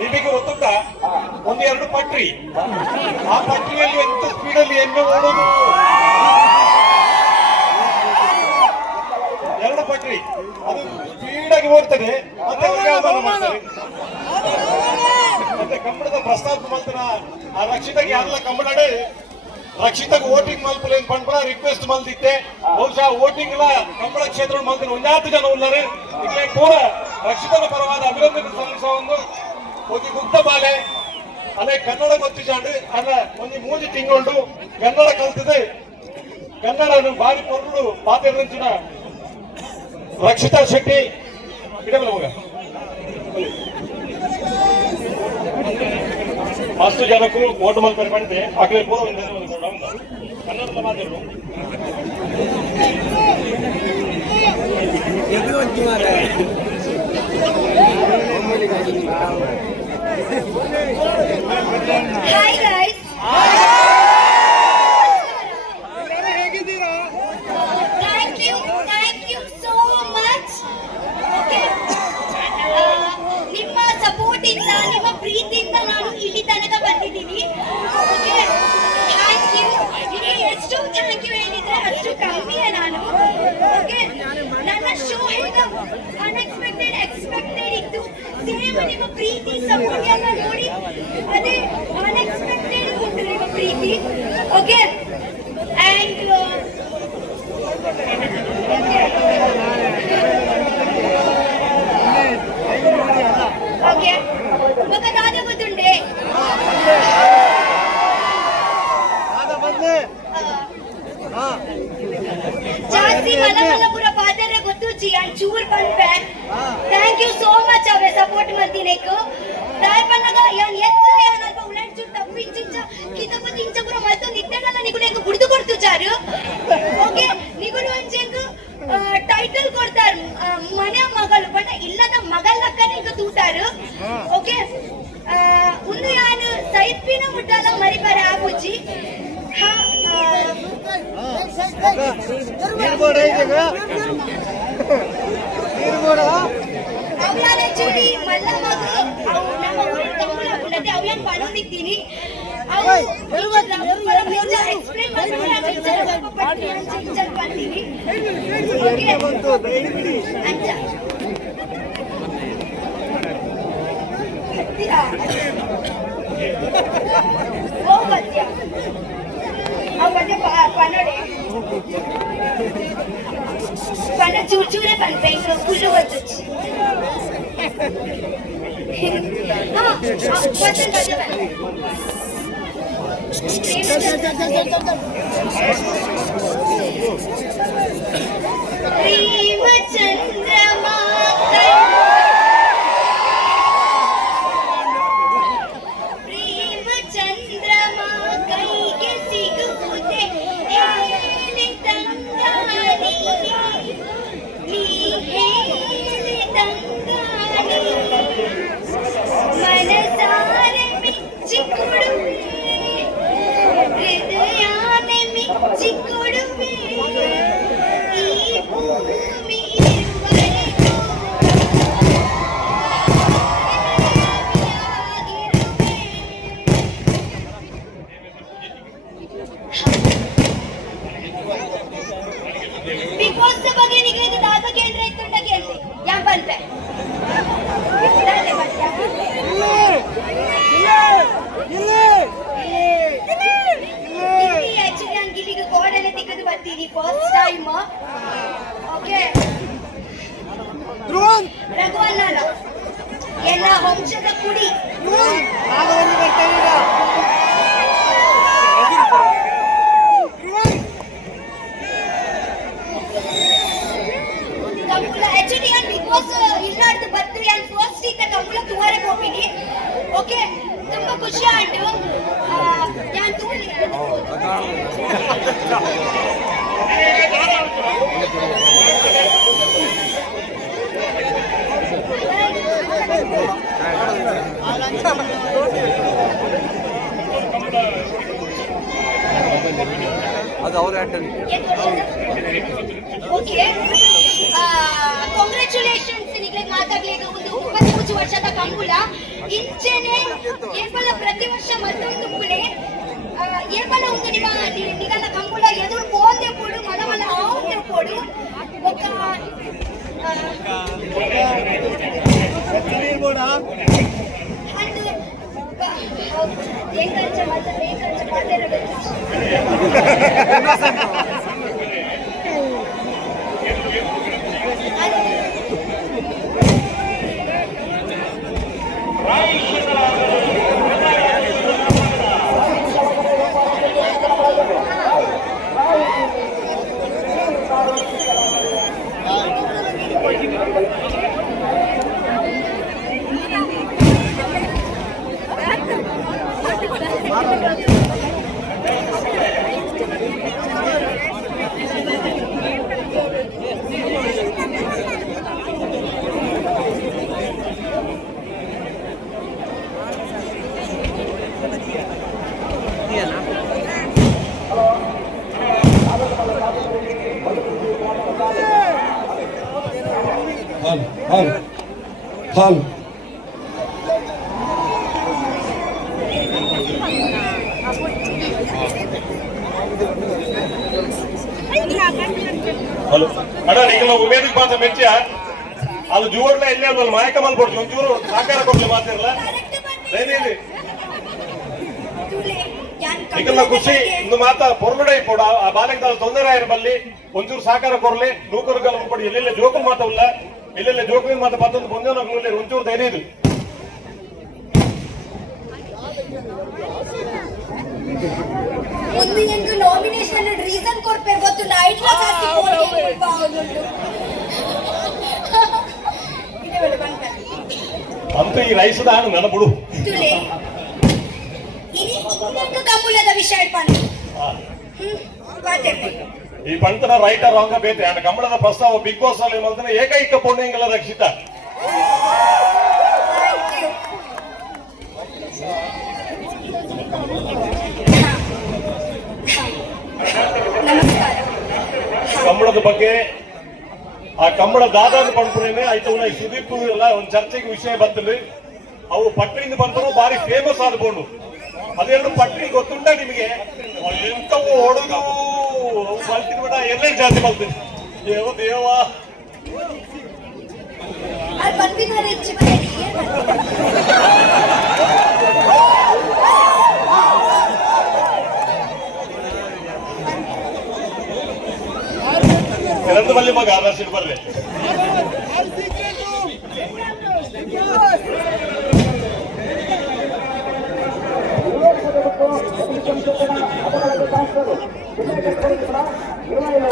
ನಿಮಗೆ ಗೊತ್ತುಂಟಾ ಒಂದು ಎರಡು ಪಟ್ರಿ, ಆ ಪಟ್ರಿಯಲ್ಲಿ ಎಂತ ಸ್ಪೀಡಲ್ಲಿ ಎಮ್ಮೆ ಓಡೋದು, ಎರಡು ಪಟ್ರಿ ಅದು ಸ್ಪೀಡಾಗಿ ಓಡ್ತದೆ. ಮತ್ತೆ ಕಂಬಳದ ಪ್ರಸ್ತಾಪ ಮಲ್ತನ ಆ ರಕ್ಷಿತಗೆ ಯಾರಲ್ಲ ಕಂಬಳಾಡೆ ರಕ್ಷಿತಗೆ ವೋಟಿಂಗ್ ಮಲ್ಪಲೆ ಪಂಪಳ ರಿಕ್ವೆಸ್ಟ್ ಮಲ್ದಿತ್ತೆ. ಬಹುಶಃ ವೋಟಿಂಗ್ ಎಲ್ಲ ಕಂಬಳ ಕ್ಷೇತ್ರ ಮಲ್ತಿನ ಒಂದಾತು ಜನ ಉಳ್ಳಾರೆ. ಇಲ್ಲಿ ಕೂಡ ರಕ್ಷಿತನ ಪರವಾದ ಅಭಿನಂದನೆ ಸಲ್ಲಿಸುವ ಒಂದು ಗುಪ್ತ ಬಾಲೆ ಅಲ್ಲೇ ಕನ್ನಡ ಗೊತ್ತಿಜಾಂಡು ಅಲ್ಲ ಒಂದು 3 ತಿಂಗಳು ಕನ್ನಡ ಕಲ್ತಿದೆ. ಕನ್ನಡ ಬಾರಿ ಪೊರ್ಲು ಪಾತಿರಂಚಿನ ರಕ್ಷಿತಾ ಶೆಟ್ಟಿ ಇಡಬಲ್ಲ ಮಗ ಮಸ್ತು ಜನಕ್ಕೂ ಓಟು ಮಲ್ಪರೆ ಮಾಡಿದೆ ಆಗಲೇ ಪೂರ್ವ ಕನ್ನಡದ ಮಾತಾಡಲು Hi guys. Thank you so much. Okay. ನಿಮ್ಮ ಸಪೋರ್ಟ್ ಇಂದ ನಿಮ್ಮ ಪ್ರೀತಿಯಿಂದ ನಾನು ಇಲ್ಲಿ ತನಕ ಬಂದಿದ್ದೀನಿ. Okay thank you. ನಿಮಗೆ ಎಷ್ಟು ಥ್ಯಾಂಕ್ ಯು ಹೇಳಿದ್ರೆ ಅಷ್ಟು ಕಮ್ಮಿಯೇ ನಾನು. ಓಕೆ ನನ್ನ ಶೋ ಹೇಗೆ ಅನ್ಎಕ್ಸ್ಪೆಕ್ಟೆಡ್ ಎಕ್ಸ್ಪೆಕ್ಟೆಡ್ ಇತ್ತು, ಸೇಮ್ ನಿಮ್ಮ ಪ್ರೀತಿ ಸಪೋರ್ಟ್ ಎಲ್ಲ ನೋಡಿ ಅದೇ ಅನ್ಎಕ್ಸ್ಪೆಕ್ಟೆಡ್ ಉಂಟು ನಿಮ್ಮ ಪ್ರೀತಿ. ಓಕೆ ಆ್ಯಂಡ್ ಓಕೆ ಮಗ ರಾಧ ಗೊತ್ತುಂಡೆ ಜಾಸ್ತಿ ಮಲಮಲಪುರ ಪಾದರ ಗೊತ್ತುಚ್ಚಿ ಅಂಡ್ ಚೂರ್ ಪನ್ಪೆ. ಥ್ಯಾಂಕ್ ಯು ಸೋ ಮಚ್ ಅವೇ ಸಪೋರ್ಟ್ ಮಾಡ್ತೀನೇಕು ರಾಯ್ ಪನ್ನಗ ಯಾನ್ ಎತ್ತು ಯಾನ್ ಅಲ್ಪ ಉಲಂಟ್ ಚೂರ್ ತಪ್ಪಿಂಚಿಂಚ ಕಿತಪ ತಿಂಚ ಪುರ ಮಲ್ತೊಂದು ಇತ್ತಡಲ್ಲ ನಿಗುನೇಕು ಗುಡ್ದು ಕೊಡ್ತು ಚಾರು. ಓಕೆ ನಿಗುಡು ಅಂಚೆಂಕು ಟೈಟಲ್ ಕೊಡ್ತಾರ ಮನೆ ಮಗಳು ಬಟ್ ಇಲ್ಲದ ಮಗಲ್ಲಕ್ಕನೆ ಇಂಕ ತೂತಾರು. ಓಕೆ ಒಂದು ಯಾನು ಸೈಪಿನ ಮುಟ್ಟಾಲ ಮರಿಬಾರೆ ಆಪುಜಿ ಅವ್ಯಾನ ಚೂಡಿ ಮಲ್ಲ ಮಗು ಅವು ನಮ್ಮ ಊರಿನ ತಮ್ಮಳ ಉಳ್ಳದೆ ಅವ್ಯಾನ್ ಪಣೋದಿದ್ದೀನಿ ಅವು ಎಕ್ಸ್ಪ್ಲೇನ್ ಮಾಡ್ತೀನಿ. ಅಂತ ಓ ಪದ್ಯ ಅವು ಪದ್ಯ ಪನ್ನಡೆ ಪನ್ನ ಚೂರ್ ಚೂರೇ ಪನ್ಪೆ ಇಂಕ ಫುಲ್ಲು ಗೊತ್ತುಚ್ಚಿ. ಹಾ ಪದ್ಯ ಪದ್ಯ ಪ್ರೇಮ ಚಂದ್ರಮಾ ಪ್ರೇಮ ಚಂದ್ರಮಾ ಕೈಗೆ ಸಿಗುವುದೇ ಹೇಳಿ ತಂಗಾನಿ ನೀ ಹೇಳಿ ತಂಗಾನಿ ಮನಸಾರೆ ಮೆಚ್ಚಿ ಕೊಡುವೆ ಹೃದಯಾನೆ ಮೆಚ್ಚಿ ಕೊಡುವೆ ಈ ಭೂಮಿ ಇರುವರೆಗೂ ಬಿಗ್ ಬಾಸ್ ಬಗ್ಗೆ ನಿಮಗೆ ದಾದ ಕೇಂದ್ರ ಇತ್ತುಂಟ ಕೇಳ್ತಿ ಯಾನ್ ಬಂತೆ ಗಿಲ್ಲಿಗೆ ಕೋಡನೆ ತೆಗೆದು ಬರ್ತೀನಿ ಫಸ್ಟ್ ಟೈಮ್. ಓಕೆ ರಘುವನ್ನ ಎಲ್ಲ ವಂಶದ ಕುಡಿ ಕಂಬಳ ಆಕ್ಚುಲಿ ನಾನು ಬಿಗ್ ಬಾಸ್ ಇಲ್ಲಾಡ್ದು ಬತ್ತು ಯಾನ್ ಫಸ್ಟ್ ಇಂದ ಕಂಬಳ ತೂವರೆಗೆ ಹೋಗಿನಿ. ಓಕೆ ತುಂಬಾ ಖುಷಿ ಆಯ್ತು. ಯಾನ್ ತೂರಿ ಅದು ಅವ್ರ ಓಕೆ ಕಾಂಗ್ರ್ಯಾಚುಲೇಷನ್ಸ್ ಇಟ್ಲೆ ಮಾತಾಡ್ಲಿಕ್ಕೆ ಒಂದು 33 ವರ್ಷದ ಕಂಬುಲ ಇಂಚೆನೆ ಏಪಲ ಪ್ರತಿ ವರ್ಷ ಮತ್ತೊಂದು ಪುಲೆ ಏಪಲ ಒಂದು ನಿಗಲ ಕಂಬುಲ ಎದುರು ಪೋಂದೆ ಪೋಡು ಮಲಮಲ ಆವುದೆ ಪೋಡು ఒక ಹಾಲ್ ಹಲೋ ಅಣ್ಣ ನೀವು ಉಮೇದಿಗೆ ಮಾತ್ರ ಮೆಚ್ಚ ಅದು ಜೂರ್ಲ ಎಲ್ಲಿ ಅದಲ್ಲ ಮಾಯಕ ಮಲ್ಕೊಡ್ತೀವಿ ಒಂಚೂರು ಸಾಕಾರ ಕೊಡ್ಲಿ ಮಾತಿರಲ್ಲ ಏನಿದೆ ಈಗಲ್ಲ ಖುಷಿ ಇಂದು ಮಾತ ಪೊರ್ಲುಡೆ ಇಪ್ಪೋಡು ಆ ಬಾಲಕದ ತೊಂದರೆ ಇರಬಲ್ಲಿ ಒಂಚೂರು ಸಾಕಾರ ಕೊರ್ಲಿ ನೂಕರು ಗಲ ಕೊಡಿ ಎಲ್ಲೆಲ್ಲ ಜೋಕುಲ್ ಮಾತವಲ್ಲ ಎಲ್ಲೆಲ್ಲ ಜೋಕುಲ್ ಮಾತ ಪತ್ತೊಂದು ಬಂದೇ ನಾವು ಒಂಚೂರು ಧೈರ್ಯ ಇದು ಒಂದು ಎಂದು ನಾಮಿನೇಷನ್ ರೀಸನ್ ಕೊಡ್ಬೇಕು ಗೊತ್ತು ನೈಟ್ ಲ ಜಾಸ್ತಿ ಕೋಡಿ ಬಾವುದುಂಟು ಇದೆ ಬೇಡ ಬಂತ ಅಂತ ಈ ರೈಸ್ ದಾಣ ನನ್ನ ಬಿಡು ತುಲೆ ಇನಿ ಇನ್ನೊಂದು ಕಂಬುಲದ ವಿಷಯ ಪಣ ಮಾತಾಡ್ತೀನಿ ಈ ಪಂತನ ರೈಟರ್ ರಾಂಗ ಬೇತೆ ಅಂಡ್ ಕಂಬಳದ ಪ್ರಸ್ತಾವ ಬಿಗ್ ಬಾಸ್ ಅಲ್ಲಿ ಮಲ್ತನ ಏಕೈಕ ಪೊಣ್ಣೆಂಗಲ ರಕ್ಷಿತ ಕಂಬಳದ ಬಗ್ಗೆ ಆ ಕಂಬಳ ದಾದಾದ ಪಂಪುರೇನೆ ಆಯ್ತು ಸುದೀಪ್ ಎಲ್ಲ ಒಂದು ಚರ್ಚೆಗೆ ವಿಷಯ ಬರ್ತದೆ ಅವು ಪಟ್ಟಣಿಂದ ಬಂದರು ಬಾರಿ ಫೇಮಸ್ ಆದ್ಕೊಂಡು ಅದೆರಡು ಪಟ್ಟಣಿ ಗೊತ್ತುಂಟ ನಿಮಗೆ ಎಂತವು ಹೊಡೆದು ಮಲ್ತೀನಿ ಬಿಡ ಎಲ್ಲೇ ಜಾತಿ ಮಲ್ತೀನಿ ದೇವ ದೇವ ಅದು ಬಂದಿದ್ದಾರೆ ಹೆಚ್ಚು ಬನ್ನಿ ಎರಡು ಬಲ್ಲಿ ಮಗ ಆದರ್ಶಿಡ್ ಬರ್ಲಿ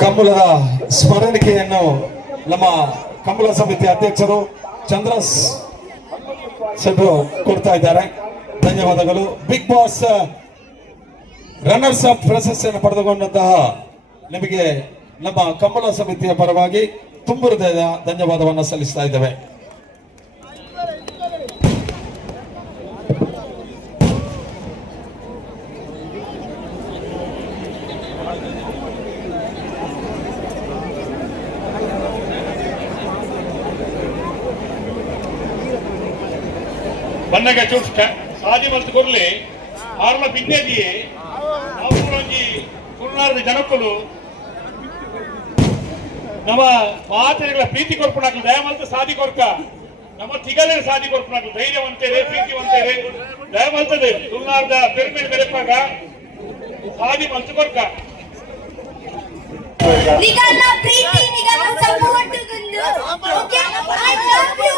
ಕಂಬಳದ ಸ್ಮರಣಿಕೆಯನ್ನು ನಮ್ಮ ಕಂಬಳ ಸಮಿತಿ ಅಧ್ಯಕ್ಷರು ಚಂದ್ರಸ್ ಸೆಡ್ರು ಕೊಡ್ತಾ ಇದ್ದಾರೆ. ಧನ್ಯವಾದಗಳು. ಬಿಗ್ ಬಾಸ್ ರನ್ನರ್ಸ್ ಅಪ್ ಪ್ರಶಸ್ತಿಯನ್ನು ಪಡೆದುಕೊಂಡಂತಹ ನಿಮಗೆ ನಮ್ಮ ಕಂಬಳ ಸಮಿತಿಯ ಪರವಾಗಿ ತುಂಬು ಹೃದಯದ ಧನ್ಯವಾದವನ್ನು ಸಲ್ಲಿಸ್ತಾ ಇದ್ದೇವೆ. ಬನ್ನಗ ಚೂಡ್ಸ್ಕ ಸಾದಿ ಮಲ್ತು ಕೊರ್ಲಿ ಆರ್ಲ ಪಿನ್ನೇದಿಯೇ ಅವರಂಗಿ ತುಳುನಾಡಿನ ಜನಕ್ಕಲು ನಮ್ಮ ಮಾತೆಗಳ ಪ್ರೀತಿ ಕೊರ್ಪುಣಾಕ್ಲು ದಯಮಲ್ತು ಸಾದಿ ಕೊರ್ಕ ನಮ್ಮ ತಿಗಲೆ ಸಾದಿ ಕೊರ್ಪುಣಾಕ್ಲು ಧೈರ್ಯವಂತೇರೆ ಪ್ರೀತಿವಂತೇರೆ ದಯಮಲ್ತದೆ ತುಳುನಾಡಿದ ಪೆರ್ಮೆನ್ ಬೆರೆಪಾಗ ಸಾದಿ ಮಲ್ತು ಕೊರ್ಕ ನಿಗನ್ನ ಪ್ರೀತಿ ನಿಗನ್ನ ಸಪೋರ್ಟ್ ಗುಂದು ಓಕೆ ಐ ಲವ್ ಯು